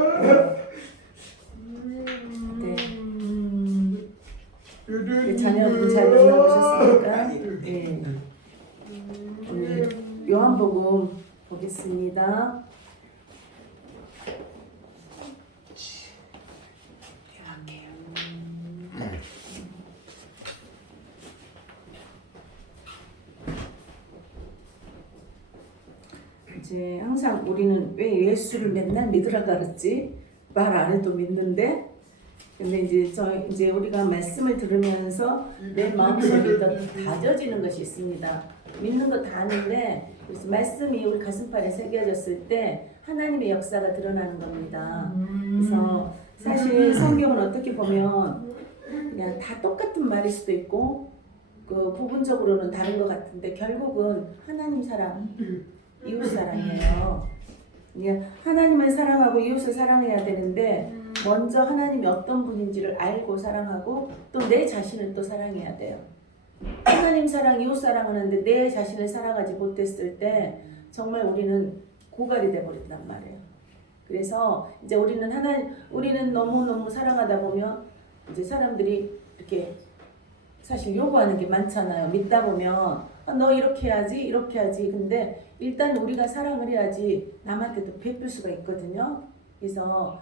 네. 네, 자녀분 잘 만나보셨습니까? 네. 오늘 요한복음 보겠습니다. 이제 항상 우리는 왜 예수를 맨날 믿으라 그랬지? 말 안 해도 믿는데, 근데 이제 우리가 말씀을 들으면서 내 마음속에 다져지는 것이 있습니다. 믿는 거 다 아는데, 그래서 말씀이 우리 가슴팍에 새겨졌을 때 하나님의 역사가 드러나는 겁니다. 그래서 사실 성경은 어떻게 보면 그냥 다 똑같은 말일 수도 있고, 그 부분적으로는 다른 것 같은데 결국은 하나님 사랑, 이웃 사랑이에요. 하나님을 사랑하고 이웃을 사랑해야 되는데 먼저 하나님이 어떤 분인지를 알고 사랑하고 또 내 자신을 또 사랑해야 돼요. 하나님 사랑, 이웃 사랑하는데 내 자신을 사랑하지 못했을 때 정말 우리는 고갈이 돼버린단 말이에요. 그래서 이제 우리는 너무너무 사랑하다 보면 이제 사람들이 이렇게 사실 요구하는 게 많잖아요. 믿다 보면 너 이렇게 해야지 이렇게 해야지. 근데 일단 우리가 사랑을 해야지 남한테도 베풀 수가 있거든요. 그래서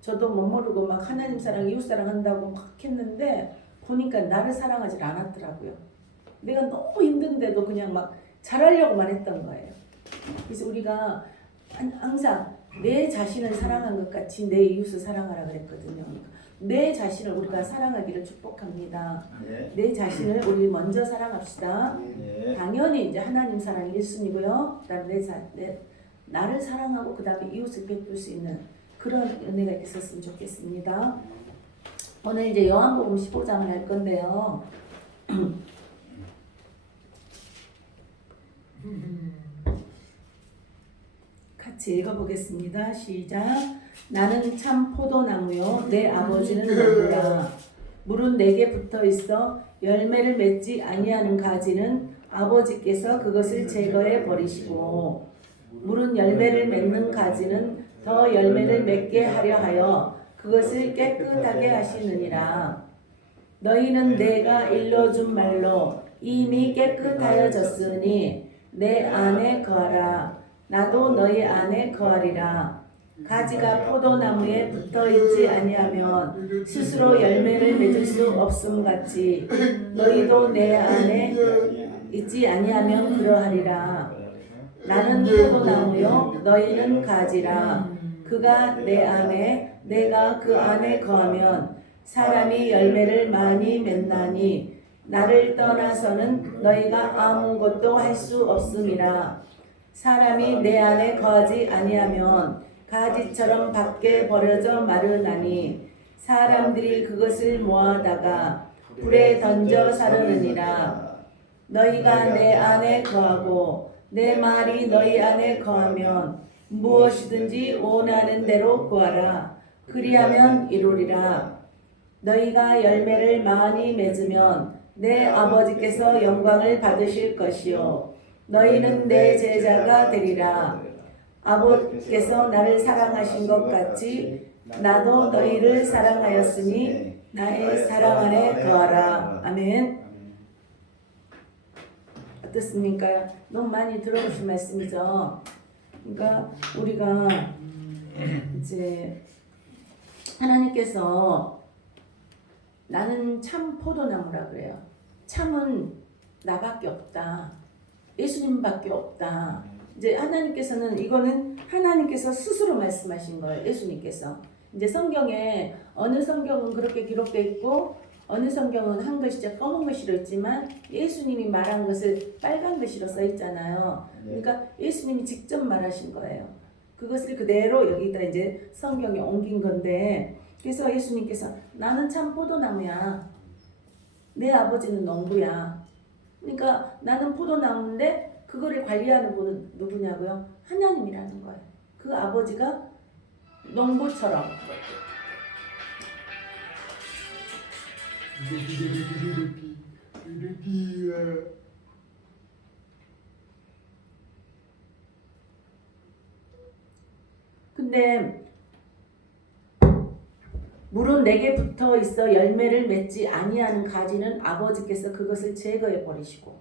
저도 못 모르고 막 하나님 사랑 이웃 사랑 한다고 막 했는데 보니까 나를 사랑하지 않았더라고요. 내가 너무 힘든데도 그냥 막 잘하려고만 했던 거예요. 그래서 우리가 항상 내 자신을 사랑한 것 같이 내 이웃을 사랑하라 그랬거든요. 내 자신을 우리가 사랑하기를 축복합니다. 네. 내 자신을 우리 먼저 사랑합시다. 네. 당연히 이제 하나님 사랑이 1순위고요. 그다음에 나를 사랑하고 그다음에 이웃을 베풀 수 있는 그런 은혜가 있었으면 좋겠습니다. 오늘 이제 요한복음 15장을 할 건데요. 같이 읽어보겠습니다. 시작. 나는 참 포도나무요 내 아버지는 나무라. 물은 내게 붙어 있어 열매를 맺지 아니하는 가지는 아버지께서 그것을 제거해 버리시고 물은 열매를 맺는 가지는 더 열매를 맺게 하려 하여 그것을 깨끗하게 하시느니라. 너희는 내가 일러준 말로 이미 깨끗하여졌으니 내 안에 거하라. 나도 너희 안에 거하리라. 가지가 포도나무에 붙어있지 아니하면 스스로 열매를 맺을 수 없음 같이 너희도 내 안에 있지 아니하면 그러하리라. 나는 포도나무요 너희는 가지라. 그가 내 안에 내가 그 안에 거하면 사람이 열매를 많이 맺나니 나를 떠나서는 너희가 아무것도 할 수 없음이라. 사람이 내 안에 거하지 아니하면 가지처럼 밖에 버려져 마르나니 사람들이 그것을 모아다가 불에 던져 사르느니라. 너희가 내 안에 거하고 내 말이 너희 안에 거하면 무엇이든지 원하는 대로 구하라. 그리하면 이루리라. 너희가 열매를 많이 맺으면 내 아버지께서 영광을 받으실 것이요 너희는 내 제자가 되리라. 아버지께서 나를 사랑하신 것 같이 나도 너희를 사랑하였으니 나의 사랑 안에 거하라. 아멘. 어떻습니까? 너무 많이 들어보신 말씀이죠. 그러니까 우리가 이제 하나님께서 나는 참 포도나무라 그래요. 참은 나밖에 없다. 예수님밖에 없다. 이제 하나님께서는 이거는 하나님께서 스스로 말씀하신 거예요. 예수님께서. 이제 성경에 어느 성경은 그렇게 기록되어 있고 어느 성경은 한글씨자 검은 글씨로 있지만 예수님이 말한 것을 빨간 글씨로 써 있잖아요. 그러니까 예수님이 직접 말하신 거예요. 그것을 그대로 여기다 이제 성경에 옮긴 건데 그래서 예수님께서 나는 참 포도나무야. 내 아버지는 농부야. 그러니까 나는 포도나무인데 그거를 관리하는 분은 누구냐고요? 하나님이라는 거예요. 그 아버지가 농부처럼 근데 물은 내게 붙어 있어 열매를 맺지 아니하는 가지는 아버지께서 그것을 제거해 버리시고.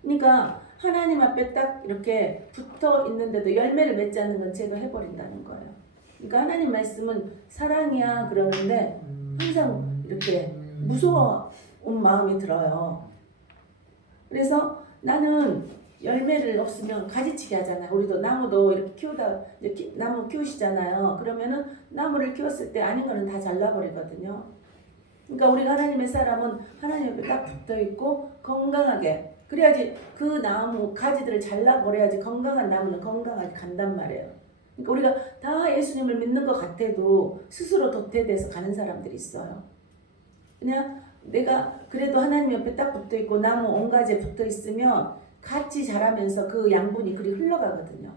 그러니까 하나님 앞에 딱 이렇게 붙어 있는데도 열매를 맺지 않는 건 제거해 버린다는 거예요. 그러니까 하나님 말씀은 사랑이야 그러는데 항상 이렇게 무서운 마음이 들어요. 그래서 나는 열매를 없으면 가지치기 하잖아요. 우리도 나무도 이렇게 키우다 이제 나무 키우시잖아요. 그러면은 나무를 키웠을 때 아닌 거는 다 잘라버리거든요. 그러니까 우리가 하나님의 사람은 하나님 옆에 딱 붙어 있고 건강하게 그래야지 그 나무 가지들을 잘라버려야지 건강한 나무는 건강하게 간단 말이에요. 그러니까 우리가 다 예수님을 믿는 것 같아도 스스로 도태돼서 가는 사람들이 있어요. 그냥 내가 그래도 하나님 옆에 딱 붙어 있고 나무 온 가지에 붙어 있으면 같이 자라면서 그 양분이 그리 흘러가거든요.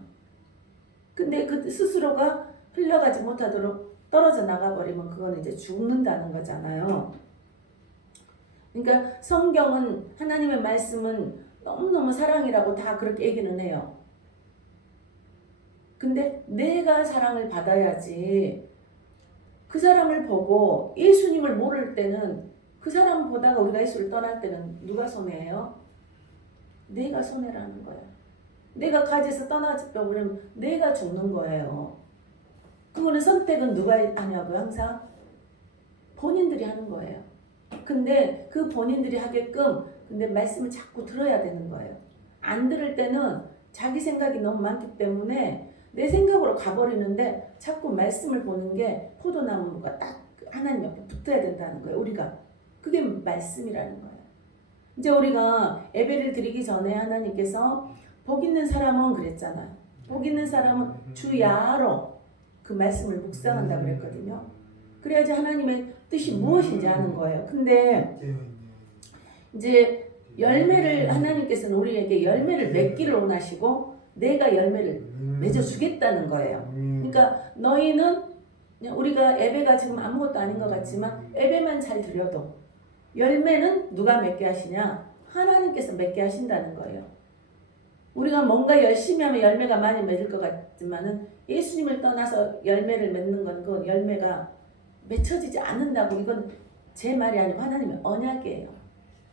근데 그 스스로가 흘러가지 못하도록 떨어져 나가버리면 그건 이제 죽는다는 거잖아요. 그러니까 성경은 하나님의 말씀은 너무너무 사랑이라고 다 그렇게 얘기는 해요. 근데 내가 사랑을 받아야지. 그 사람을 보고 예수님을 모를 때는 그 사람 보다가 우리가 예수를 떠날 때는 누가 손해예요? 내가 손해라는 거야. 내가 가지에서 떠나버리면 내가 죽는 거예요. 그거는 선택은 누가 하냐고요? 항상 본인들이 하는 거예요. 근데 그 본인들이 하게끔 근데 말씀을 자꾸 들어야 되는 거예요. 안 들을 때는 자기 생각이 너무 많기 때문에 내 생각으로 가버리는데 자꾸 말씀을 보는 게 포도나무가 딱 하나님 옆에 붙어야 된다는 거예요. 우리가 그게 말씀이라는 거예요. 이제 우리가 예배를 드리기 전에 하나님께서 복 있는 사람은 그랬잖아요. 복 있는 사람은 주야로 그 말씀을 묵상한다 그랬거든요. 그래야지 하나님의 뜻이 무엇인지 아는 거예요. 근데 이제 열매를 하나님께서는 우리에게 열매를 맺기를 원하시고 내가 열매를 맺어주겠다는 거예요. 그러니까 너희는 우리가 예배가 지금 아무것도 아닌 것 같지만 예배만 잘 드려도 열매는 누가 맺게 하시냐? 하나님께서 맺게 하신다는 거예요. 우리가 뭔가 열심히 하면 열매가 많이 맺을 것 같지만은 예수님을 떠나서 열매를 맺는 건 그 열매가 맺혀지지 않는다고. 이건 제 말이 아니고 하나님의 언약이에요.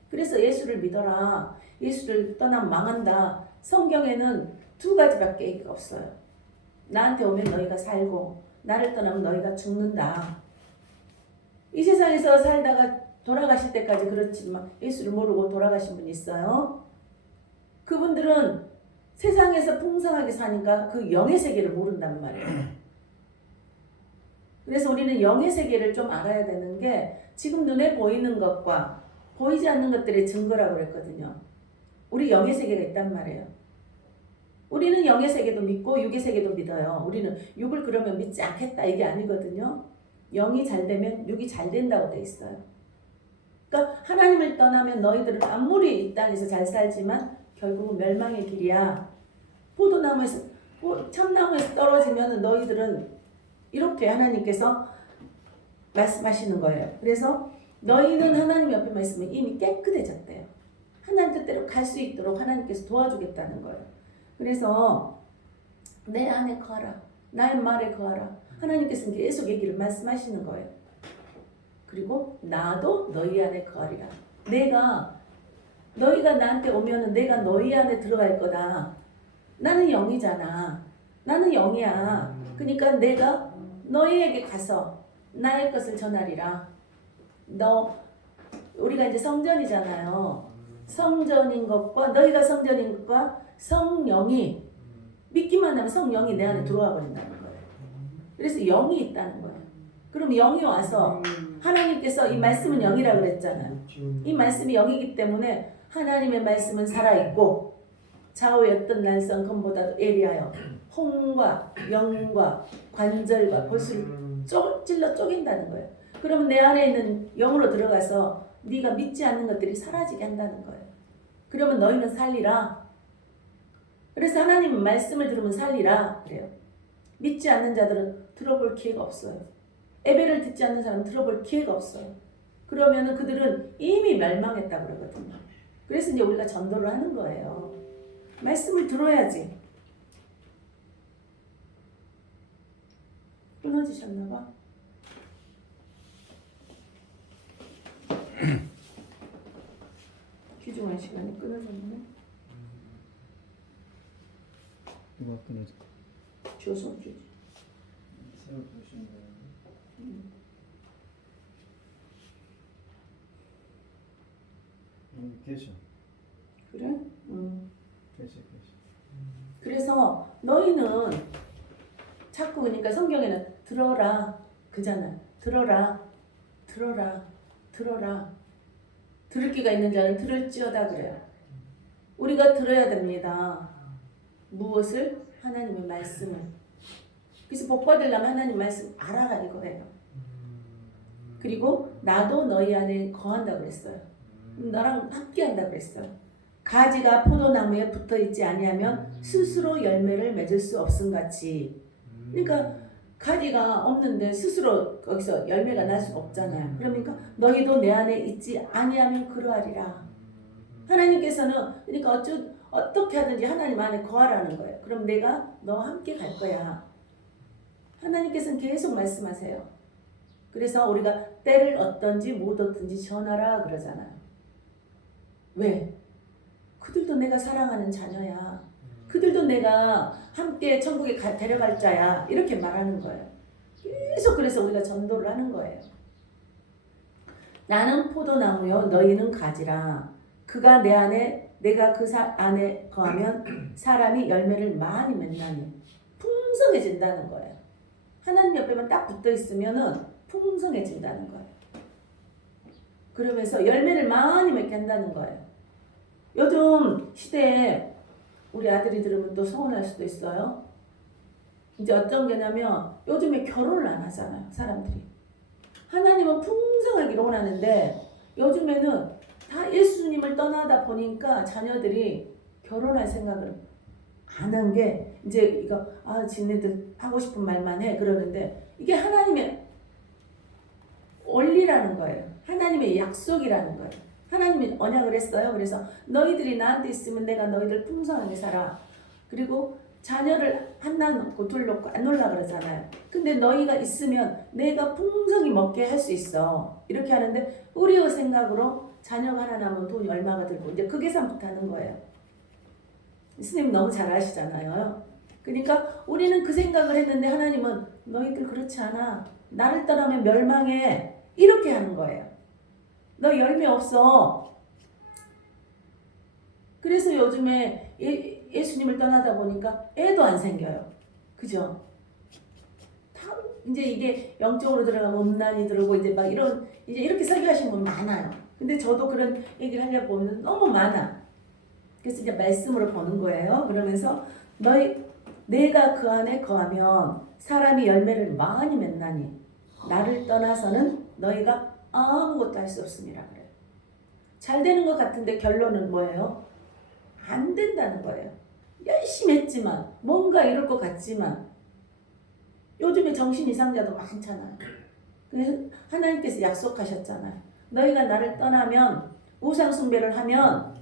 그래서 예수를 믿어라. 예수를 떠나면 망한다. 성경에는 두 가지밖에 얘기가 없어요. 나한테 오면 너희가 살고 나를 떠나면 너희가 죽는다. 이 세상에서 살다가 돌아가실 때까지 그렇지만 예수를 모르고 돌아가신 분이 있어요. 그분들은 세상에서 풍성하게 사니까 그 영의 세계를 모른단 말이에요. 그래서 우리는 영의 세계를 좀 알아야 되는 게 지금 눈에 보이는 것과 보이지 않는 것들의 증거라고 그랬거든요. 우리 영의 세계가 있단 말이에요. 우리는 영의 세계도 믿고 육의 세계도 믿어요. 우리는 육을 그러면 믿지 않겠다 이게 아니거든요. 영이 잘 되면 육이 잘 된다고 돼 있어요. 그러니까 하나님을 떠나면 너희들은 아무리 이 땅에서 잘 살지만 결국은 멸망의 길이야. 포도나무에서 참나무에서 떨어지면 너희들은 이렇게 하나님께서 말씀하시는 거예요. 그래서 너희는 하나님 옆에만 있으면 이미 깨끗해졌대요. 하나님 뜻대로 갈 수 있도록 하나님께서 도와주겠다는 거예요. 그래서 내 안에 거하라. 나의 말에 거하라. 하나님께서는 계속 얘기를 말씀하시는 거예요. 그리고 나도 너희 안에 거하리라. 너희가 나한테 오면은 내가 너희 안에 들어갈 거다. 나는 영이잖아. 나는 영이야. 그러니까 내가 너희에게 가서 나의 것을 전하리라. 우리가 이제 성전이잖아요. 성전인 것과 너희가 성전인 것과 성령이 믿기만 하면 성령이 내 안에 들어와 버린다는 거예요. 그래서 영이 있다는 거예요. 그럼 영이 와서 하나님께서 이 말씀은 영이라 그랬잖아요. 이 말씀이 영이기 때문에 하나님의 말씀은 살아있고 좌우의 어떤 날선 검보다도 예리하여 홍과 영과 관절과 골수를 찔러 쪼갠다는 거예요. 그러면 내 안에 있는 영으로 들어가서 네가 믿지 않는 것들이 사라지게 한다는 거예요. 그러면 너희는 살리라. 그래서 하나님 말씀을 들으면 살리라 그래요. 믿지 않는 자들은 들어볼 기회가 없어요. 예배를 듣지 않는 사람은 들어볼 기회가 없어요. 그러면은 그들은 이미 멸망했다고 그러거든요. 그래서 이제 우리가 전도를 하는 거예요. 말씀을 들어야지. 끊어지셨나 봐. 귀중한 시간이 끊어졌네. 누가 끊어져? 줘서 주지. 새로 보시는 거예요? 계셔. 그래? 계셔. 그래서 너희는 자꾸 그러니까 성경에는 들어라 그잖아. 들어라. 들을 귀가 있는 자는 들을지어다 그래요. 우리가 들어야 됩니다. 무엇을? 하나님의 말씀을. 그래서 복 받으려면 하나님 말씀 알아라 이거예요. 그리고 나도 너희 안에 거한다 그랬어요. 너랑 함께한다 그랬어요. 가지가 포도나무에 붙어있지 아니하면 스스로 열매를 맺을 수 없음같이. 그러니까 가지가 없는데 스스로 거기서 열매가 날 수가 없잖아요. 그러니까 너희도 내 안에 있지 아니하면 그러하리라. 하나님께서는 그러니까 어떻게 하든지 하나님 안에 거하라는 거예요. 그럼 내가 너와 함께 갈 거야. 하나님께서는 계속 말씀하세요. 그래서 우리가 때를 얻든지 못 얻든지 전하라 그러잖아요. 왜? 그들도 내가 사랑하는 자녀야. 그들도 내가 함께 천국에 데려갈 자야. 이렇게 말하는 거예요. 계속 그래서 우리가 전도를 하는 거예요. 나는 포도나무요 너희는 가지라. 그가 내 안에 내가 그 안에 거하면 사람이 열매를 많이 맺나니 풍성해진다는 거예요. 하나님 옆에만 딱 붙어 있으면은 풍성해진다는 거예요. 그러면서 열매를 많이 맺게 한다는 거예요. 요즘 시대에 우리 아들이 들으면 또 서운할 수도 있어요. 이제 어떤 게냐면 요즘에 결혼을 안 하잖아요. 사람들이. 하나님은 풍성하기를 원하는데 요즘에는 다 예수님을 떠나다 보니까 자녀들이 결혼할 생각을 안 한 게 이제 이거 지네들 하고 싶은 말만 해 그러는데 이게 하나님의 원리라는 거예요. 하나님의 약속이라는 거예요. 하나님이 언약을 했어요. 그래서 너희들이 나한테 있으면 내가 너희들 풍성하게 살아. 그리고 자녀를 하나 놓고 둘 놓고 안 놀라 그러잖아요. 근데 너희가 있으면 내가 풍성히 먹게 할 수 있어. 이렇게 하는데 우리의 생각으로 자녀가 하나 나면 돈이 얼마가 들고 이제 그 계산부터 하는 거예요. 스님 너무 잘 아시잖아요. 그러니까 우리는 그 생각을 했는데 하나님은 너희들 그렇지 않아. 나를 떠나면 멸망해. 이렇게 하는 거예요. 너 열매 없어. 그래서 요즘에 예수님을 떠나다 보니까 애도 안 생겨요. 그죠? 다 이제 이게 영적으로 들어가면 음란이 들고 이제 막 이런 이제 이렇게 설교하시는 분 많아요. 근데 저도 그런 얘기를 하려고 보면 너무 많아. 그래서 이제 말씀으로 보는 거예요. 그러면서 내가 그 안에 거하면 사람이 열매를 많이 맺나니 나를 떠나서는 너희가 아무것도 할 수 없음이라 그래요. 잘 되는 것 같은데 결론은 뭐예요? 안 된다는 거예요. 열심히 했지만 뭔가 이럴 것 같지만 요즘에 정신 이상자도 많잖아요. 그래서 하나님께서 약속하셨잖아요. 너희가 나를 떠나면 우상 숭배를 하면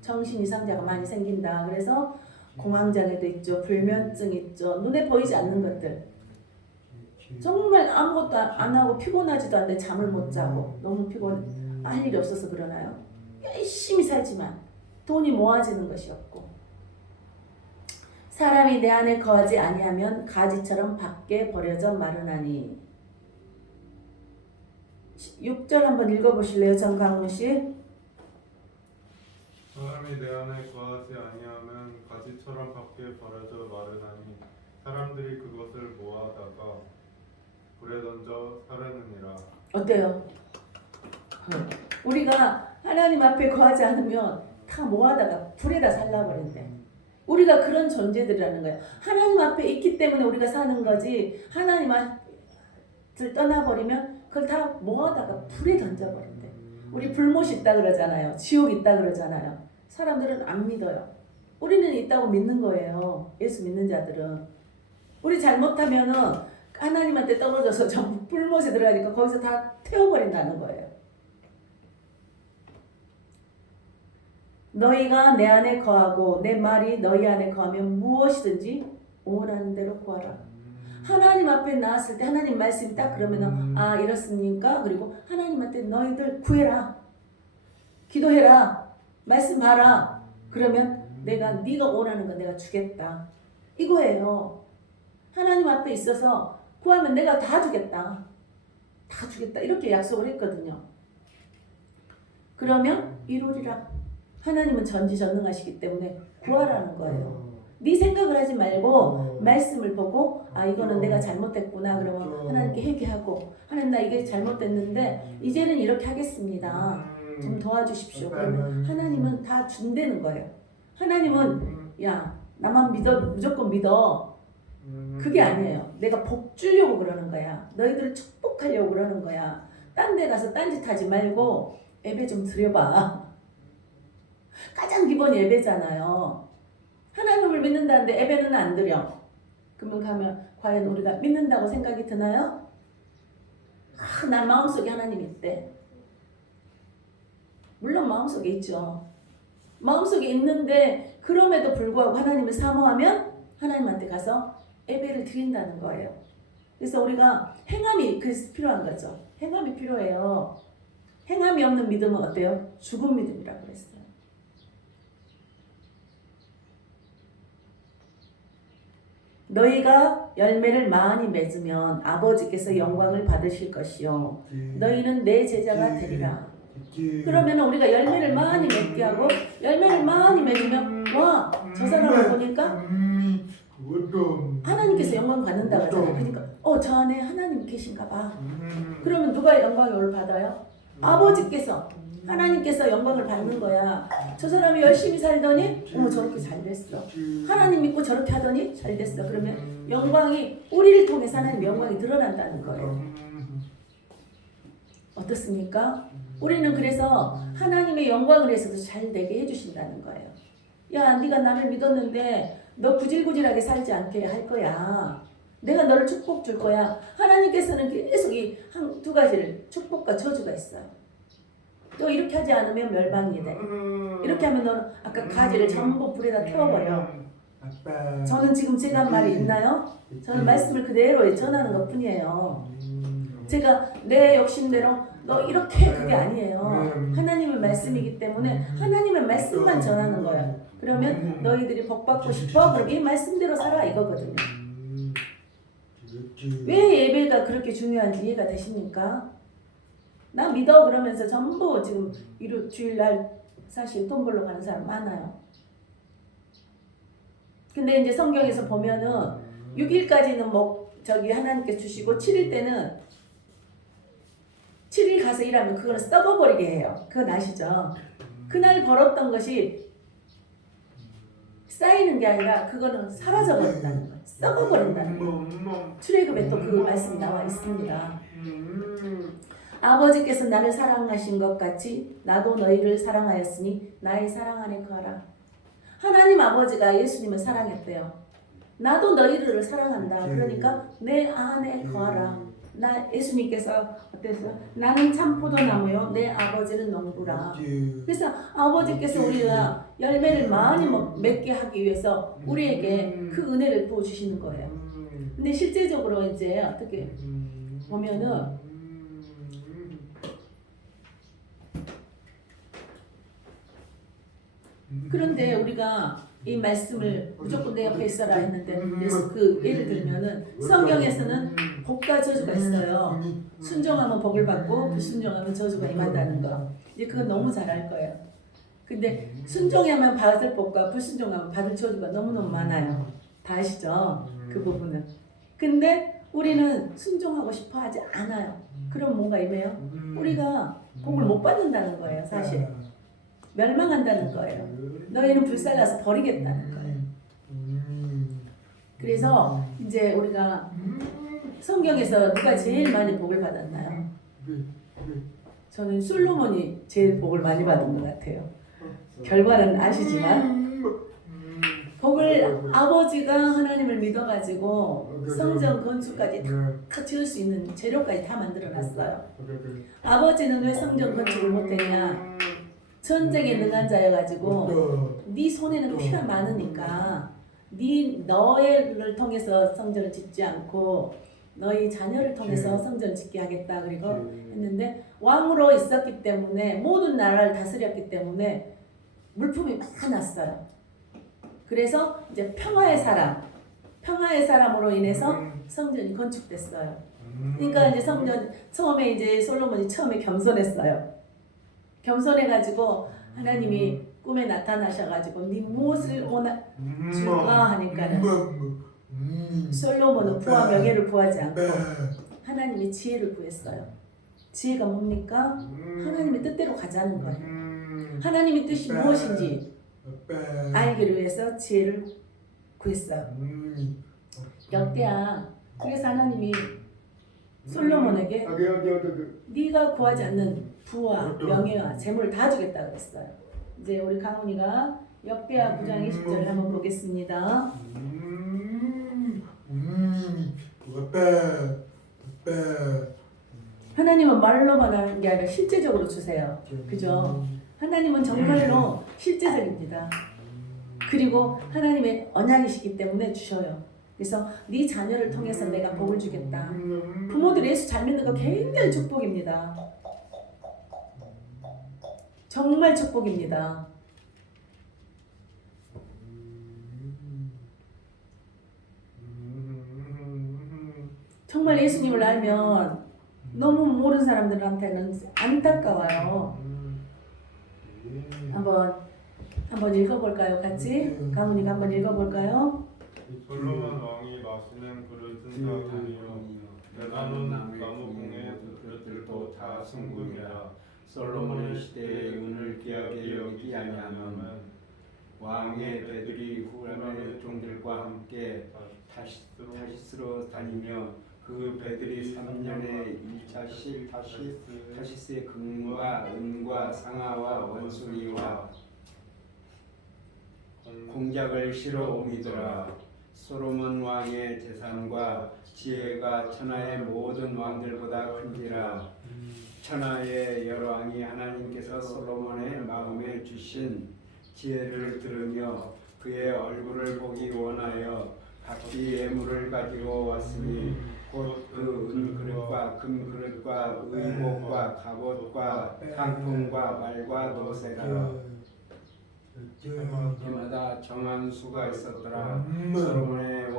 정신 이상자가 많이 생긴다. 그래서 공황장애도 있죠. 불면증 있죠. 눈에 보이지 않는 것들. 정말 아무것도 안 하고 피곤하지도 않는데 잠을 못 자고 너무 피곤해. 할 일이 없어서 그러나요? 열심히 살지만 돈이 모아지는 것이 없고 사람이 내 안에 거하지 아니하면 가지처럼 밖에 버려져 마르나니. 6절 한번 읽어보실래요? 정강훈씨. 사람이 내 안에 거하지 아니하면 가지처럼 밖에 버려져 마르나니 사람들이 그것을 모아다가 불에 던져 사르느니라. 어때요? 우리가 하나님 앞에 거하지 않으면 다 모아다가 불에다 살라버린대. 우리가 그런 존재들이라는 거예요. 하나님 앞에 있기 때문에 우리가 사는 거지 하나님 앞을 떠나버리면 그걸 다 모아다가 불에 던져버린대. 우리 불못 있다 그러잖아요. 지옥 있다 그러잖아요. 사람들은 안 믿어요. 우리는 있다고 믿는 거예요. 예수 믿는 자들은. 우리 잘못하면은 하나님한테 떨어져서 전부 불못에 들어가니까 거기서 다 태워버린다는 거예요. 너희가 내 안에 거하고 내 말이 너희 안에 거하면 무엇이든지 원하는 대로 구하라. 하나님 앞에 나왔을 때 하나님 말씀이 딱 그러면은 이렇습니까? 그리고 하나님한테 너희들 구해라. 기도해라. 말씀 봐라. 그러면 내가 네가 원하는 거 내가 주겠다. 이거예요. 하나님 앞에 있어서 구하면 내가 다 주겠다. 다 주겠다. 이렇게 약속을 했거든요. 그러면 이루리라. 하나님은 전지전능하시기 때문에 구하라는 거예요. 네 생각을 하지 말고 말씀을 보고 아 이거는 내가 잘못했구나. 그러면 하나님께 회개하고 하나님 나 이게 잘못됐는데 이제는 이렇게 하겠습니다. 좀 도와주십시오. 그러면 하나님은 다 준다는 거예요. 하나님은 야 나만 믿어 무조건 믿어. 그게 아니에요. 내가 복 주려고 그러는 거야. 너희들을 축복하려고 그러는 거야. 딴 데 가서 딴짓 하지 말고 예배 좀 드려봐. 가장 기본 예배잖아요. 하나님을 믿는다는데 예배는 안 드려. 그러면 가면 과연 우리가 믿는다고 생각이 드나요? 아, 난 마음속에 하나님 있대. 물론 마음속에 있죠. 마음속에 있는데 그럼에도 불구하고 하나님을 사모하면 하나님한테 가서 예배를 드린다는 거예요. 그래서 우리가 행함이 그래서 필요한 거죠. 행함이 필요해요. 행함이 없는 믿음은 어때요? 죽은 믿음이라고 그랬어요. 너희가 열매를 많이 맺으면 아버지께서 영광을 받으실 것이요 너희는 내 제자가 되리라. 그러면 우리가 열매를 많이 맺게 하고 열매를 많이 맺으면 와, 저 사람을 보니까 하나님께서 영광 받는다고 하잖아요. 그러니까 저 안에 하나님 계신가 봐. 그러면 누가 영광을 받아요? 아버지께서 하나님께서 영광을 받는 거야. 저 사람이 열심히 살더니 저렇게 잘 됐어. 하나님 믿고 저렇게 하더니 잘 됐어. 그러면 영광이 우리를 통해서 하나님 영광이 드러난다는 거예요. 어떻습니까? 우리는 그래서 하나님의 영광을 위해서도 잘 되게 해주신다는 거예요. 야, 네가 나를 믿었는데 너 구질구질하게 살지 않게 할 거야. 내가 너를 축복 줄 거야. 하나님께서는 계속 이 한 두 가지를 축복과 저주가 있어요. 또 이렇게 하지 않으면 멸망이 돼. 이렇게 하면 너는 아까 가지를 전부 불에다 태워버려. 저는 지금 제가 한 말이 있나요? 저는 말씀을 그대로 전하는 것 뿐이에요. 제가 내 욕심대로 너 이렇게 그게 아니에요. 하나님의 말씀이기 때문에 하나님의 말씀만 전하는 거예요. 그러면 너희들이 복 받고 싶어? 그럼 이 말씀대로 살아 이거거든요. 왜 예배가 그렇게 중요한지 이해가 되십니까? 나 믿어 그러면서 전부 지금 주일날 사실 돈 벌러 가는 사람 많아요. 근데 이제 성경에서 보면은 6일까지는 하나님께 주시고 7일 때는 7일 가서 일하면 그거는 썩어버리게 해요. 그건 아시죠? 그날 벌었던 것이 쌓이는 게 아니라 그거는 사라져버린다는 거예요. 썩어버린다는 거예요. 출애굽에 또 그 말씀이 나와 있습니다. 아버지께서 나를 사랑하신 것 같이 나도 너희를 사랑하였으니 나의 사랑 안에 거하라. 하나님 아버지가 예수님을 사랑했대요. 나도 너희를 사랑한다. 그러니까 내 안에 거하라. 예수님께서 어땠어요? 나는 참 포도나무요 내 아버지는 농부라. 그래서 아버지께서 우리가 열매를 많이 맺게 하기 위해서 우리에게 그 은혜를 부어주시는 거예요. 근데 실제적으로 이제 어떻게 보면은 그런데 우리가 이 말씀을 무조건 내 옆에 있어라 했는데 그래서 그 예를 들면은 성경에서는 복과 저주가 있어요. 순종하면 복을 받고 불순종하면 저주가 임한다는 거. 이제 그건 너무 잘 알 거예요. 근데 순종하면 받을 복과 불순종하면 받을 저주가 너무너무 많아요. 다 아시죠? 그 부분은. 근데 우리는 순종하고 싶어 하지 않아요. 그럼 뭔가 임해요? 우리가 복을 못 받는다는 거예요, 사실. 멸망한다는 거예요. 너희는 불살라서 버리겠다는 거예요. 그래서 이제 우리가 성경에서 누가 제일 많이 복을 받았나요? 저는 솔로몬이 제일 복을 많이 받은 것 같아요. 결과는 아시지만 복을 아버지가 하나님을 믿어가지고 성전 건축까지 다 지을 수 있는 재료까지 다 만들어놨어요. 아버지는 왜 성전 건축을 못했냐? 전쟁에 능한 자여가지고 네 손에는 피가 많으니까 너를 통해서 성전을 짓지 않고 너희 자녀를 통해서 성전을 짓게 하겠다 그리고 했는데 왕으로 있었기 때문에 모든 나라를 다스렸기 때문에 물품이 많았어요. 그래서 이제 평화의 사람으로 인해서 성전이 건축됐어요. 그러니까 이제 성전 처음에 이제 솔로몬이 처음에 겸손했어요. 겸손해가지고 하나님이 꿈에 나타나셔가지고 네 무엇을 줄까 하니까는 솔로몬은 부와 명예를 구하지 않고 하나님이 지혜를 구했어요. 지혜가 뭡니까? 하나님의 뜻대로 가자는 거예요. 하나님의 뜻이 무엇인지 알기를 위해서 지혜를 구했어요. 역대야. 그래서 하나님이 솔로몬에게 네가 구하지 않는 부와 명예와 재물을 다 주겠다 그랬어요. 이제 우리 강훈이가 역대하 9장 20절을 한번 보겠습니다. 하나님은 말로만 하는 게 아니라 실제적으로 주세요. 그죠? 하나님은 정말로 실제적입니다. 그리고 하나님의 언약이시기 때문에 주셔요. 그래서 네 자녀를 통해서 내가 복을 주겠다. 부모들이 예수 잘 믿는 거 굉장히 축복입니다. 정말 축복입니다. 정말 예수님을 알면 너무 모르는 사람들한테는 안타까워요. 한번 읽어볼까요? 같이 강훈이가 한번 읽어볼까요? 솔로몬 왕이 마시는 그릇은 다 금이요 레바논 나무궁의 그릇들도 다 순금이라. 솔로몬의 시대의 은을 귀하게 여기지 아니하면 왕의 배들이 후람의 종들과 함께 타시스로 다니며 그 배들이 3년에 1차씩 타시스의 금과 은과 상아와 원숭이와 공작을 실어 옮기더라. 솔로몬 왕의 재산과 지혜가 천하의 모든 왕들보다 큰지라. 천하의 여러 왕이 하나님께서 솔로몬의 마음에 주신 지혜를 들으며 그의 얼굴을 보기 원하여 각기 예물을 가지고 왔으니 곧 그 은그릇과 금그릇과 의복과 갑옷과 상품과 말과 노새라. 해마다 정한 수가 있었더라. 솔로몬의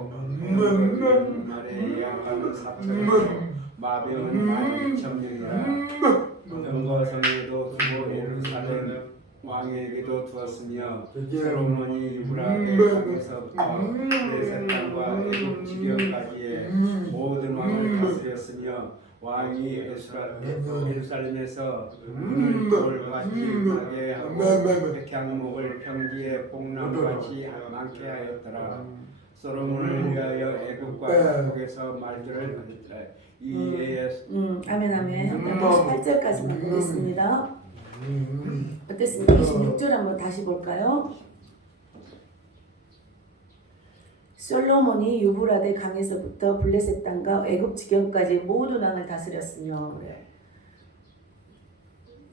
말에 예약하는 사람은 마병은 12,000명이라. 병거성에도 두고 예루살렘 왕에게도 두었으며 솔로몬이 유브라데 강에서부터 블레셋 땅과 애굽 지경까지의 모든 왕을 다스렸으며 왕이 예루살렘에서 은을 돌같이 나게 하고 백향목을 평지에 뽕나무같이 많게 하였더라. 솔로몬을 위하여 애굽과 북에서 말들을 가졌더라. 이에 아멘 아멘. 28절까지만 보겠습니다. 어땠습니까? 26절 한번 다시 볼까요? 솔로몬이 유브라데 강에서부터 블레셋 땅과 애굽 지경까지 모든 왕을 다스렸으며.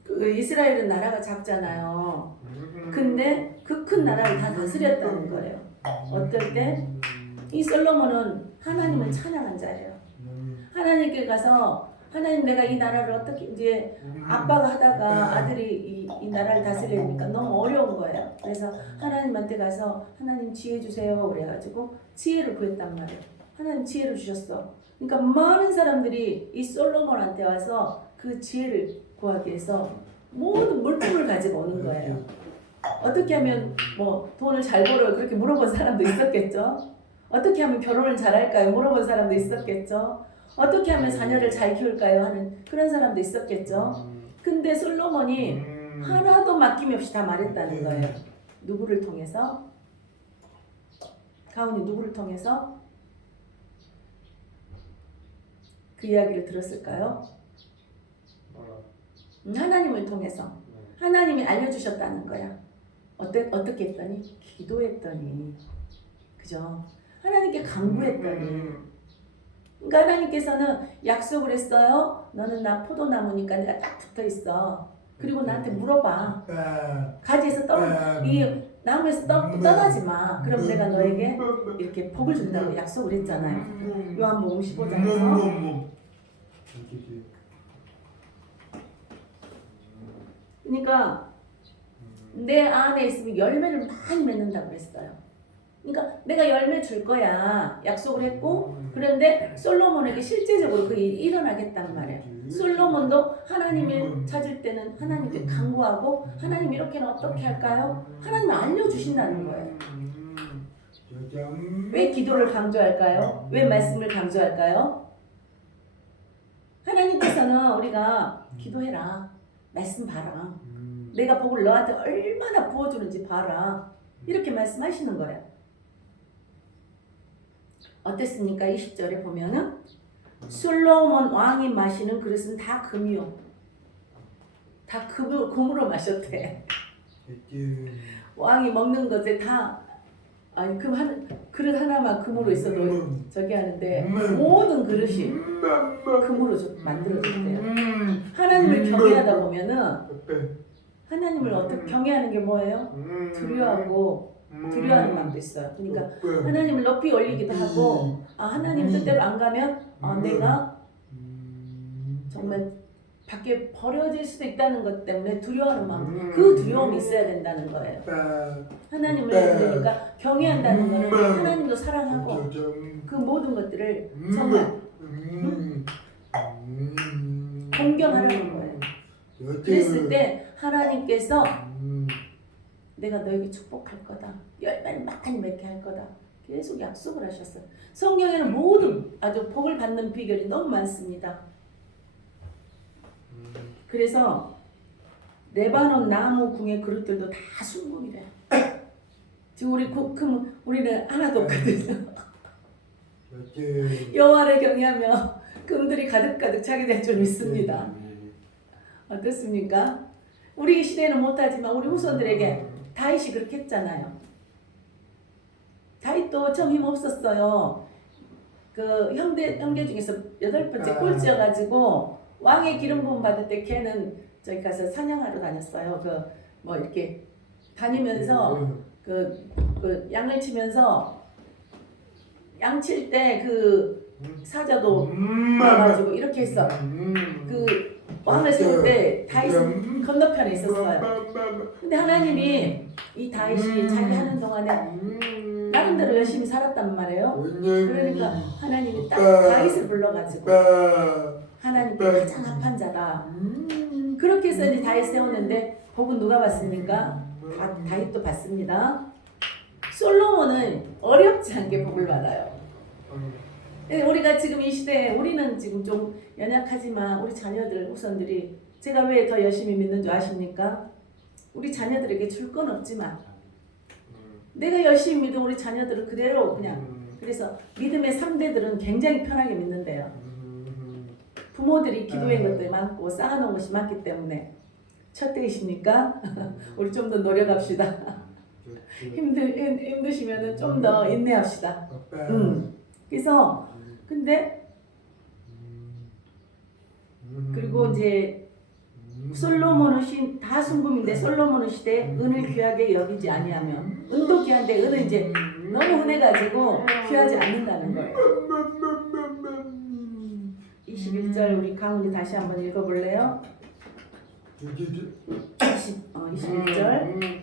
그 이스라엘은 나라가 작잖아요. 근데 그 큰 나라를 다 다스렸다는 거예요. 어떨 때? 이 솔로몬은 하나님을 찬양한 자예요. 하나님께 가서 하나님 내가 이 나라를 어떻게 이제 아빠가 하다가 아들이 이 나라를 다스리니까 너무 어려운 거예요. 그래서 하나님한테 가서 하나님 지혜 주세요 그래가지고 지혜를 구했단 말이에요. 하나님 지혜를 주셨어. 그러니까 많은 사람들이 이 솔로몬한테 와서 그 지혜를 구하기 위해서 모든 물품을 가지고 오는 거예요. 어떻게 하면 뭐 돈을 잘 벌어요 그렇게 물어본 사람도 있었겠죠. 어떻게 하면 결혼을 잘할까요 물어본 사람도 있었겠죠. 어떻게 하면 자녀를 잘 키울까요 하는 그런 사람도 있었겠죠. 근데 솔로몬이 하나도 맡김없이 다 말했다는 거예요. 누구를 통해서? 가훈이 누구를 통해서 그 이야기를 들었을까요? 하나님을 통해서. 하나님이 알려주셨다는 거야. 어떻게 했더니? 기도했더니. 그죠? 하나님께 간구했더니. 그러니까 하나님께서는 약속을 했어요. 너는 나 포도나무니까 내가 딱 붙어 있어. 그리고 나한테 물어봐. 가지에서 이 나무에서 떠나지 마. 그럼 내가 너에게 이렇게 복을 준다고 약속을 했잖아요. 요한복음 15장에서. 그러니까 내 안에 있으면 열매를 많이 맺는다고 그랬어요. 그러니까 내가 열매 줄 거야 약속을 했고, 그런데 솔로몬에게 실제적으로 그게 일어나겠단 말이에요. 솔로몬도 하나님을 찾을 때는 하나님께 간구하고, 하나님 이렇게는 어떻게 할까요? 하나님 알려주신다는 거예요. 왜 기도를 강조할까요? 왜 말씀을 강조할까요? 하나님께서는 우리가 기도해라, 말씀 봐라, 내가 복을 너한테 얼마나 부어주는지 봐라, 이렇게 말씀하시는 거예요. 어땠습니까? 20절에 보면은 솔로몬 왕이 마시는 그릇은 다 금이요, 다 금으로 마셨대. 왕이 먹는 것에 다, 아니 그릇 하나만 금으로 있어도 저기 하는데 모든 그릇이 금으로 만들어졌대요. 하나님을 경외하다 보면은, 하나님을 어떻게 경외하는 게 뭐예요? 두려워하는 마음도 있어요. 그러니까 하나님을 높이 올리기도 하고, 하나님 뜻대로 안 가면 내가 정말 밖에 버려질 수도 있다는 것 때문에 두려워하는 마음, 그 두려움이 있어야 된다는 거예요. 하나님을 그러니까 경외한다는 거는 하나님도 사랑하고 그 모든 것들을 정말 존경하라는 거예요. 그랬을 때 하나님께서 내가 너에게 축복할 거다, 열매를 많이 맺게 할 거다, 계속 약속을 하셨어요. 성경에는 모든 아주 복을 받는 비결이 너무 많습니다. 그래서 레바논 나무 궁의 그릇들도 다 순금이래요. 지금 우리는 하나도 없거든요. 여호와를 경외하며 금들이 가득가득 차게 될 줄 믿습니다. 어떻습니까? 우리 시대는 못하지만 우리 후손들에게 다윗이 그렇게 했잖아요. 다윗도 처음 힘 없었어요. 그 형제 중에서 8번째 꼴찌여가지고 왕의 기름 부음 받을 때 걔는 저기 가서 사냥하러 다녔어요. 뭐 이렇게 다니면서 그 양을 치면서 양 칠 때 그 사자도 나가지고 이렇게 했어. 그 왕을 세울 때 다윗은 건너편에 있었어요. 근데 하나님이 이 다윗이 자기 하는 동안에 나름대로 열심히 살았단 말이에요. 그러니까 하나님이 딱 다윗을 불러가지고 하나님께 가장 합한 자다, 그렇게 해서 이제 다윗 세웠는데 복은 누가 받습니까? 다윗도 받습니다. 솔로몬은 어렵지 않게 복을 받아요. 우리가 지금 이 시대에 우리는 지금 좀 연약하지만 우리 자녀들 후손들이, 제가 왜 더 열심히 믿는 줄 아십니까? 우리 자녀들에게 줄 건 없지만 내가 열심히 믿은 우리 자녀들은 그대로 그냥, 그래서 믿음의 3대들은 굉장히 편하게 믿는데요. 부모들이 기도한 것들이 많고 쌓아놓은 것이 많기 때문에. 첫 때이십니까? 우리 좀 더 노력합시다. 힘드시면 좀 더 인내합시다. 그래서 근데 그리고 이제 솔로몬은 다 순금인데 솔로몬은 시대에 은을 귀하게 여기지 아니하면, 은도 귀한데 은은 이제 너무 흔해가지고 귀하지 않는다는 거예요. 21절 우리 강훈이 다시 한번 읽어볼래요? 21절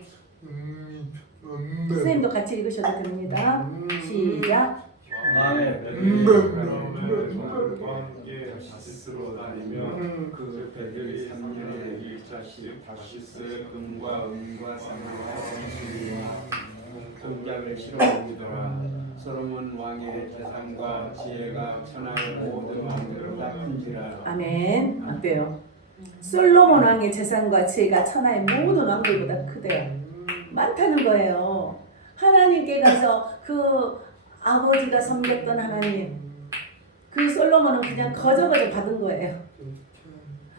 선생님도 같이 읽으셔도 됩니다. 시작. 왕의 배들과 함께 다시스로 다니며 그 배들이 3년에 1차씩 다시스의 금과 은과 쌍과 원수리와 동작을 실어옵니더라. 솔로몬 왕의 재산과 지혜가 천하의 모든 왕들보다 큰지라. 아멘. 어때요? 솔로몬 왕의 재산과 지혜가 천하의 모든 왕들보다 크대요. 많다는 거예요. 하나님께 가서 그 아버지가 섬겼던 하나님, 그 솔로몬은 그냥 거저 받은 거예요.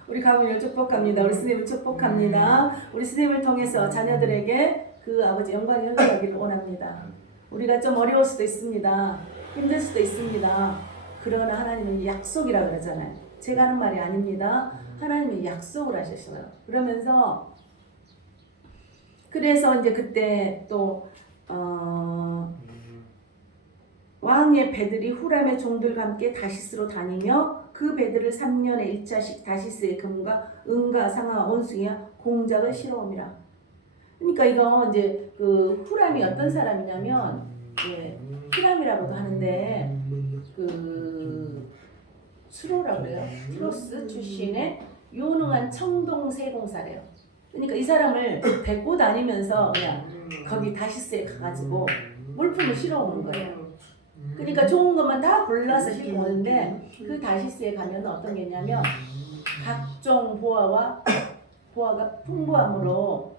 우리 가문을 축복합니다. 우리 스님을 축복합니다. 우리 스님을 통해서 자녀들에게 그 아버지 영광을 흘러가기를 원합니다. 우리가 좀 어려울 수도 있습니다. 힘들 수도 있습니다. 그러나 하나님은 약속이라고 그러잖아요. 제가 하는 말이 아닙니다. 하나님이 약속을 하셨어요. 그러면서 그래서 이제 그때 또 왕의 배들이 후람의 종들과 함께 다시스로 다니며 그 배들을 3년에 1차씩 다시스의 금과 은과 상아와 원숭이와 공작을 실어옵니다. 그러니까 이거 이제 그 후람이 어떤 사람이냐면 예, 히람이라고도 하는데 그 수로라고 그래요. 티로스 출신의 유능한 청동 세공사래요. 그러니까 이 사람을 데리고 다니면서 그냥 거기 다시스에 가가지고 물품을 실어오는 거예요. 그러니까 좋은 것만 다 골라서 싣고 오는데 그 다시스에 가면 어떤 게 있냐면 각종 보화가 풍부함으로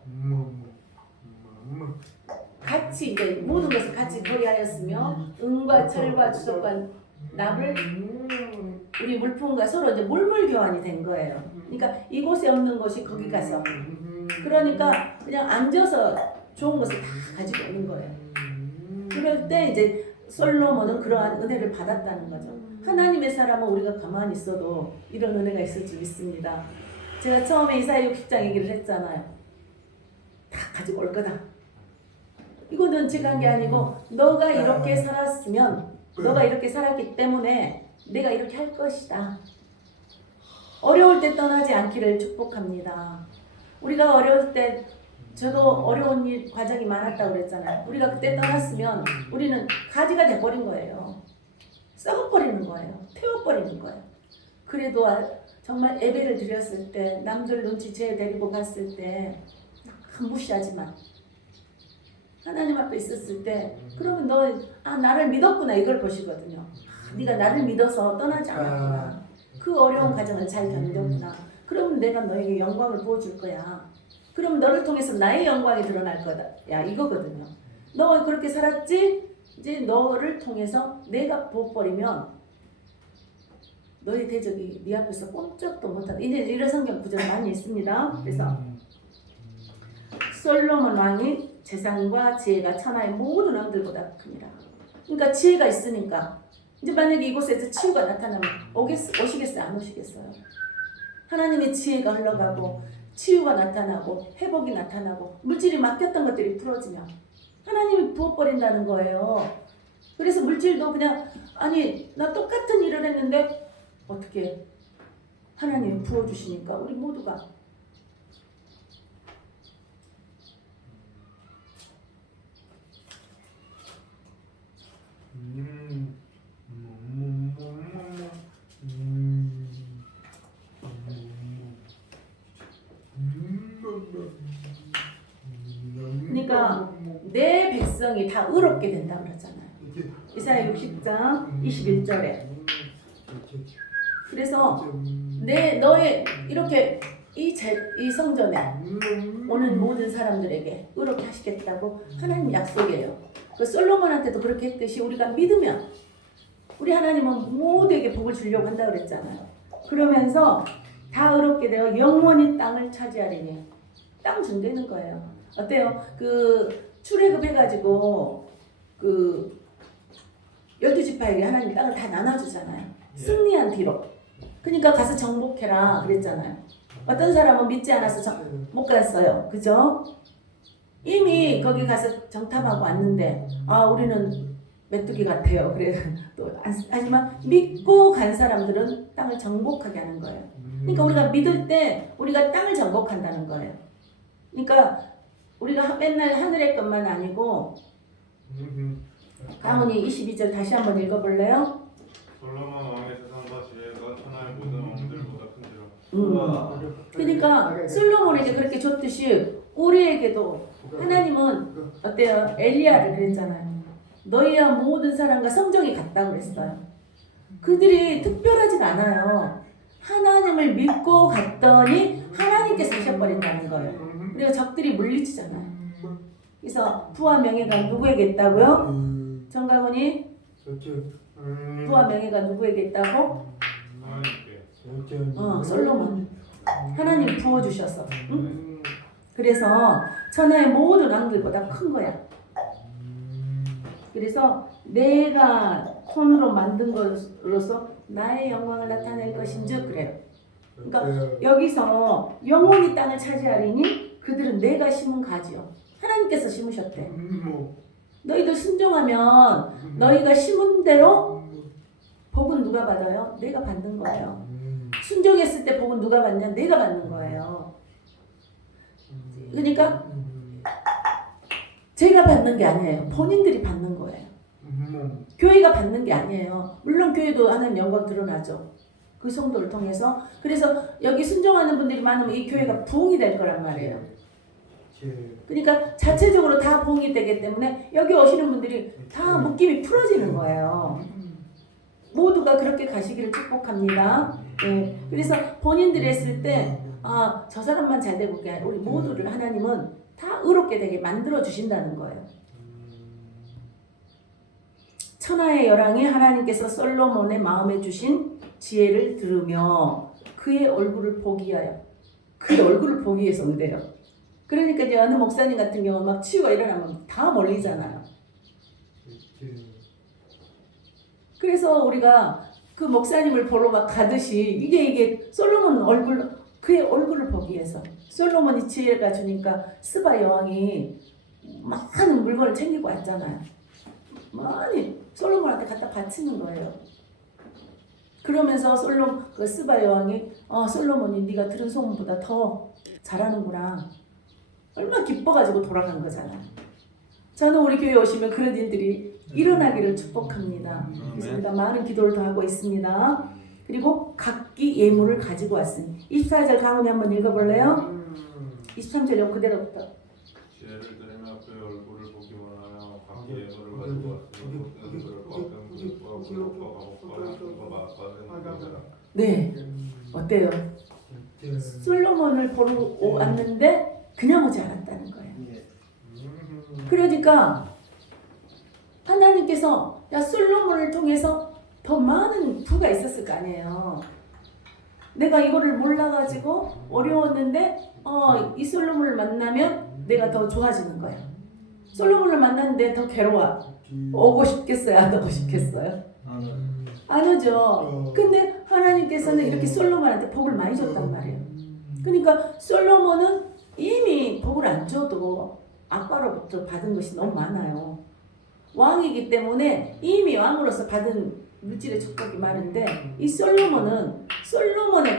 같이 이제 모든 것을 같이 거래하였으며 은과 철과 주석과 납을 우리 물품과 서로 이제 물물 교환이 된 거예요. 그러니까 이곳에 없는 것이 거기 가서 그러니까 그냥 앉아서 좋은 것을 다 가지고 오는 거예요. 그럴 때 이제 솔로몬은 그러한 은혜를 받았다는 거죠. 하나님의 사람은 우리가 가만히 있어도 이런 은혜가 있을 줄 믿습니다. 제가 처음에 이사야 60장 얘기를 했잖아요. 다 가지고 올 거다. 이거는 제가 한 게 아니고 너가 이렇게 살았으면 너가 이렇게 살았기 때문에 내가 이렇게 할 것이다. 어려울 때 떠나지 않기를 축복합니다. 우리가 어려울 때 저도 어려운 일 과정이 많았다고 그랬잖아요. 우리가 그때 떠났으면 우리는 가지가 돼버린 거예요. 썩어버리는 거예요. 태워버리는 거예요. 그래도 정말 예배를 드렸을 때 남들 눈치 쟤 데리고 갔을 때 무시하지만 하나님 앞에 있었을 때 그러면 너 나를 믿었구나 이걸 보시거든요. 네가 나를 믿어서 떠나지 않았구나. 그 어려운 과정을 잘 견뎠구나. 그러면 내가 너에게 영광을 부어줄 거야. 그럼 너를 통해서 나의 영광이 드러날 거다. 야 이거거든요. 너 그렇게 살았지? 이제 너를 통해서 내가 부어버리면 너의 대적이 네 앞에서 꼼짝도 못한다. 이제 이런 성경 구절 많이 있습니다. 그래서 솔로몬 왕이 재산과 지혜가 천하의 모든 왕들보다 큽니다. 그러니까 지혜가 있으니까 이제 만약에 이곳에서 치유가 나타나면 오시겠어요? 안 오시겠어요? 하나님의 지혜가 흘러가고 치유가 나타나고 회복이 나타나고 물질이 막혔던 것들이 풀어지면 하나님이 부어버린다는 거예요. 그래서 물질도 그냥 나 똑같은 일을 했는데 어떻게 하나님이 부어주시니까 우리 모두가 그러니까 내 백성이 다 의롭게 된다고 그러잖아요. 이사야 60장 21절에. 그래서 너의 이렇게 이 성전에 오는 모든 사람들에게 의롭게 하시겠다고 하나님 약속이에요. 그 솔로몬한테도 그렇게 했듯이 우리가 믿으면 우리 하나님은 모두에게 복을 주려고 한다고 그랬잖아요. 그러면서 다 의롭게 되어 영원히 땅을 차지하리니 땅 준다는 거예요. 어때요? 그 출애굽해가지고 그 12지파에게 하나님 땅을 다 나눠주잖아요. 승리한 뒤로. 그러니까 가서 정복해라 그랬잖아요. 어떤 사람은 믿지 않아서 못 갔어요. 그죠? 이미 거기 가서 정탐하고 왔는데 우리는 메뚜기 같아요. 그래 또 하지만 믿고 간 사람들은 땅을 정복하게 하는 거예요. 그러니까 우리가 믿을 때 우리가 땅을 정복한다는 거예요. 그러니까 우리가 맨날 하늘의 것만 아니고 가문이 22절 다시 한번 읽어볼래요? 솔로몬 왕의 재산과 지혜가 천하의 모든 왕들보다 큰지라. 그러니까 솔로몬에게 그렇게 줬듯이 우리에게도 하나님은 어때요? 엘리야를 그랬잖아요. 너희와 모든 사람과 성정이 같다고 그랬어요. 그들이 특별하진 않아요. 하나님을 믿고 갔더니 하나님께서 하셔버린다는 거예요. 그리고 적들이 물리치잖아요. 그래서 부와 명예가 누구에게 있다고요? 정가훈이 부와 명예가 누구에게 있다고? 하나님께. 솔로몬. 하나님 부어주셔서. 응? 그래서 천하의 모든 왕들보다 큰 거야. 그래서 내가 손으로 만든 것으로서 나의 영광을 나타낼 것인즉 그래요. 그러니까 여기서 영원히 땅을 차지하리니 그들은 내가 심은 가지요. 하나님께서 심으셨대. 너희들 순종하면 너희가 심은 대로 복은 누가 받아요? 내가 받는 거예요. 순종했을 때 복은 누가 받냐? 내가 받는 거예요. 그러니까 제가 받는 게 아니에요. 본인들이 받는 거예요. 교회가 받는 게 아니에요. 물론 교회도 하나님 영광 드러나죠. 그 성도를 통해서. 그래서 여기 순종하는 분들이 많으면 이 교회가 부흥이 될 거란 말이에요. 그러니까 자체적으로 다 부흥이 되기 때문에 여기 오시는 분들이 다 묶임이 풀어지는 거예요. 모두가 그렇게 가시기를 축복합니다. 예. 그래서 본인들이 했을 때, 아, 저 사람만 잘 되고 그게 아니라 우리 모두를 하나님은 다 의롭게 되게 만들어 주신다는 거예요. 천하의 열왕이 하나님께서 솔로몬의 마음에 주신 지혜를 들으며 그의 얼굴을 보기 위하여, 그의 얼굴을 보기 위해서 그래요. 그러니까 이제 어느 목사님 같은 경우 막 치유가 일어나면 다 몰리잖아요. 그래서 우리가 그 목사님을 보러 막 가듯이 이게 솔로몬 얼굴, 그의 얼굴을 보기 위해서 솔로몬이 지혜가 주니까 스바 여왕이 많은 물건을 챙기고 왔잖아요. 많이 솔로몬한테 갖다 바치는 거예요. 그러면서 그 스바 여왕이 솔로몬이 네가 들은 소문보다 더 잘하는구나. 얼마나 기뻐가지고 돌아간 거잖아요. 저는 우리 교회 오시면 그런 일들이 일어나기를 축복합니다. 그래서 우리가 많은 기도를 더 하고 있습니다. 그리고 각기 예물을 가지고 왔으니 24절 강훈이 한번 읽어볼래요? 23절 그대로부터. 지혜를 들으며 그의 얼굴을 보기 원하며 각기 예물을 가지고 왔으니 그들은 그릇과 뱀그릇과 굴욕과 가옥과 향과 맛받은 네, 어때요? 솔로몬을 보러 왔는데 그냥 오지 않았다는 거예요. 그러니까 하나님께서 야 솔로몬을 통해서 더 많은 부가 있었을 거 아니에요. 내가 이거를 몰라가지고 어려웠는데 이 솔로몬을 만나면 내가 더 좋아지는 거예요. 솔로몬을 만났는데 더 괴로워. 오고 싶겠어요? 안 오고 싶겠어요? 안 오죠. 근데 하나님께서는 이렇게 솔로몬한테 복을 많이 줬단 말이에요. 그러니까 솔로몬은 이미 복을 안 줘도 아빠로부터 받은 것이 너무 많아요. 왕이기 때문에 이미 왕으로서 받은 물질의 축복이 많은데 이 솔로몬의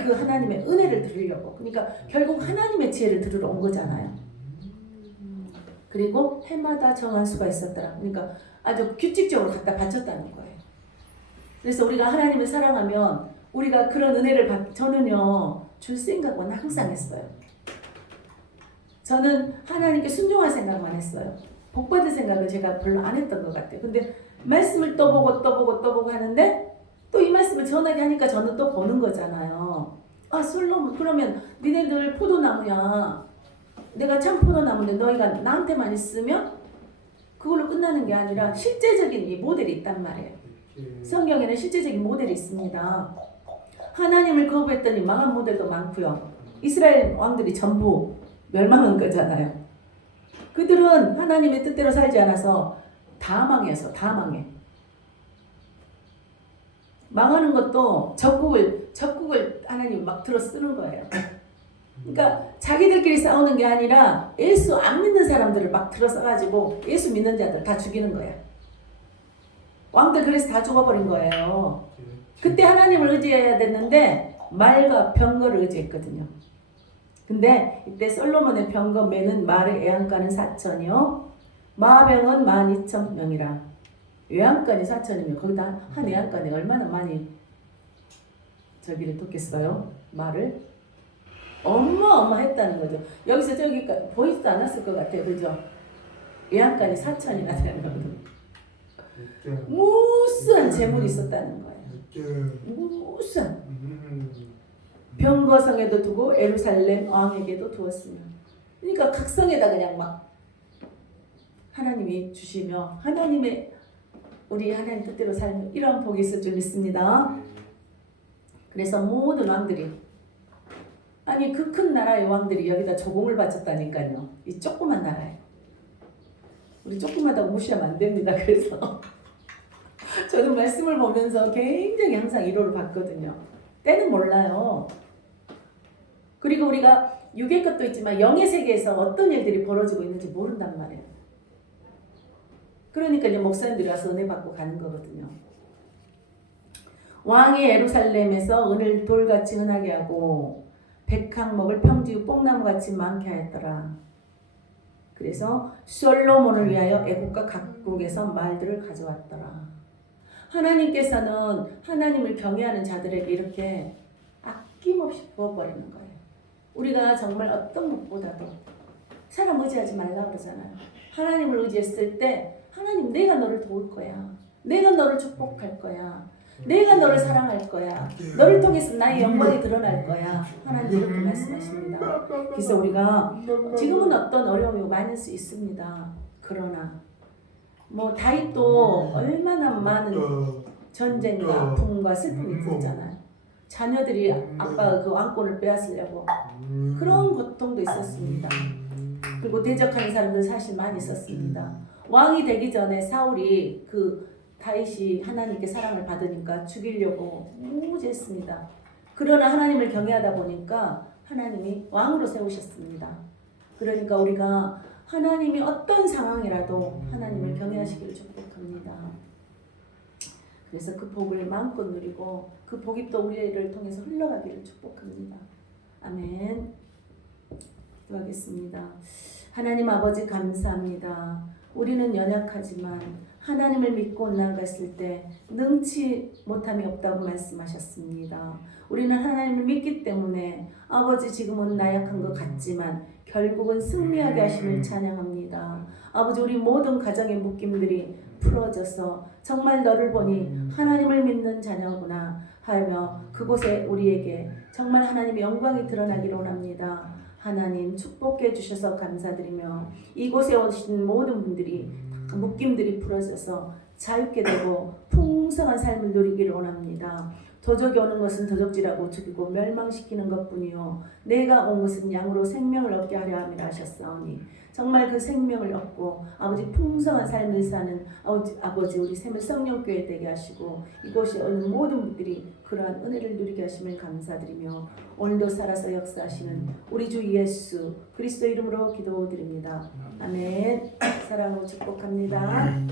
그 하나님의 은혜를 들으려고, 그러니까 결국 하나님의 지혜를 들으러 온 거잖아요. 그리고 해마다 정한 수가 있었더라. 그러니까 아주 규칙적으로 갖다 바쳤다는 거예요. 그래서 우리가 하나님을 사랑하면 우리가 그런 은혜를 저는요 줄 생각은 항상 했어요. 저는 하나님께 순종할 생각만 했어요. 복 받을 생각을 제가 별로 안 했던 것 같아요. 근데 말씀을 또 보고 하는데 또 이 말씀을 전하게 하니까 저는 또 보는 거잖아요. 아 솔로몬 그러면 니네들 포도나무야. 내가 참 포도나무인데 너희가 나한테만 있으면 그걸로 끝나는 게 아니라 실제적인 이 모델이 있단 말이에요. 성경에는 실제적인 모델이 있습니다. 하나님을 거부했더니 망한 모델도 많고요. 이스라엘 왕들이 전부 멸망한 거잖아요. 그들은 하나님의 뜻대로 살지 않아서 다 망해. 망하는 것도 적국을 하나님 막 들어 쓰는 거예요. 그러니까 자기들끼리 싸우는 게 아니라 예수 안 믿는 사람들을 막 들어 써가지고 예수 믿는 자들 다 죽이는 거야. 왕들 그래서 다 죽어버린 거예요. 그때 하나님을 의지해야 됐는데 말과 병거를 의지했거든요. 근데 이때 솔로몬의 병거 매는 말의 애양가는 4천이요 마병은 12,000명이라. 애양간이 4천이면 거기다 한 애양간에 얼마나 많이 저기를 뒀겠어요? 말을 어마어마했다는 거죠. 여기서 저기까지 보이지도 않았을 것 같아요. 그죠? 애양간이 4천이나 되는 거죠. 무수한 재물이 있었다는 거예요. 무수한. 병거성에도 두고 예루살렘 왕에게도 두었으며. 그러니까 각 성에다 그냥 막 하나님이 주시며 우리 하나님 뜻대로 살면 이런 복이 있을 줄 믿습니다. 그래서 모든 왕들이 아니 그 큰 나라의 왕들이 여기다 조공을 바쳤다니까요. 이 조그만 나라에 우리 조그마다고 무시하면 안 됩니다. 그래서 저는 말씀을 보면서 굉장히 항상 위로를 받거든요. 때는 몰라요. 그리고 우리가 육의 것도 있지만 영의 세계에서 어떤 일들이 벌어지고 있는지 모른단 말이에요. 그러니까 이제 목사님들이 와서 은혜 받고 가는 거거든요. 왕이 예루살렘에서 은을 돌같이 흔하게 하고 백항목을 평지의 뽕나무같이 많게 하였더라. 그래서 솔로몬을 위하여 애국과 각국에서 말들을 가져왔더라. 하나님께서는 하나님을 경외하는 자들에게 이렇게 아낌없이 부어버리는 거예요. 우리가 정말 어떤 것보다도 사람 의지하지 말라 그러잖아요. 하나님을 의지했을 때 하나님 내가 너를 도울 거야. 내가 너를 축복할 거야. 내가 너를 사랑할 거야. 너를 통해서 나의 영광이 드러날 거야. 하나님 이렇게 말씀하십니다. 그래서 우리가 지금은 어떤 어려움이 많을 수 있습니다. 그러나 뭐 다윗도 얼마나 많은 전쟁과 아픔과 슬픔이 있었잖아요. 자녀들이 아빠가 그 왕권을 빼앗으려고 그런 고통도 있었습니다. 그리고 대적하는 사람들 사실 많이 있었습니다. 왕이 되기 전에 사울이 그 다윗이 하나님께 사랑을 받으니까 죽이려고 무지했습니다. 그러나 하나님을 경외하다 보니까 하나님이 왕으로 세우셨습니다. 그러니까 우리가 하나님이 어떤 상황이라도 하나님을 경외하시기를 축복합니다. 그래서 그 복을 마음껏 누리고 그 복이 또 우리를 통해서 흘러가기를 축복합니다. 아멘. 기도하겠습니다. 하나님 아버지 감사합니다. 우리는 연약하지만 하나님을 믿고 나아갔을 때 능치 못함이 없다고 말씀하셨습니다. 우리는 하나님을 믿기 때문에 아버지 지금은 나약한 것 같지만 결국은 승리하게 하심을 찬양합니다. 아버지 우리 모든 가정의 묶임들이 풀어져서 정말 너를 보니 하나님을 믿는 자녀구나 하며 그곳에 우리에게 정말 하나님의 영광이 드러나기를 원합니다. 하나님 축복해 주셔서 감사드리며 이곳에 오신 모든 분들이 묶임들이 풀어져서 자유케 되고 풍성한 삶을 누리기를 원합니다. 도적이 오는 것은 도적질하고 죽이고 멸망시키는 것뿐이요 내가 온 것은 양으로 생명을 얻게 하려 함이라 하셨사오니 정말 그 생명을 얻고 아버지 풍성한 삶을 사는 아버지 우리 샘을 성령교회 되게 하시고 이곳에 오는 모든 분들이 그러한 은혜를 누리게 하심을 감사드리며 오늘도 살아서 역사하시는 우리 주 예수 그리스도 이름으로 기도드립니다. 아멘. 사랑으로 축복합니다.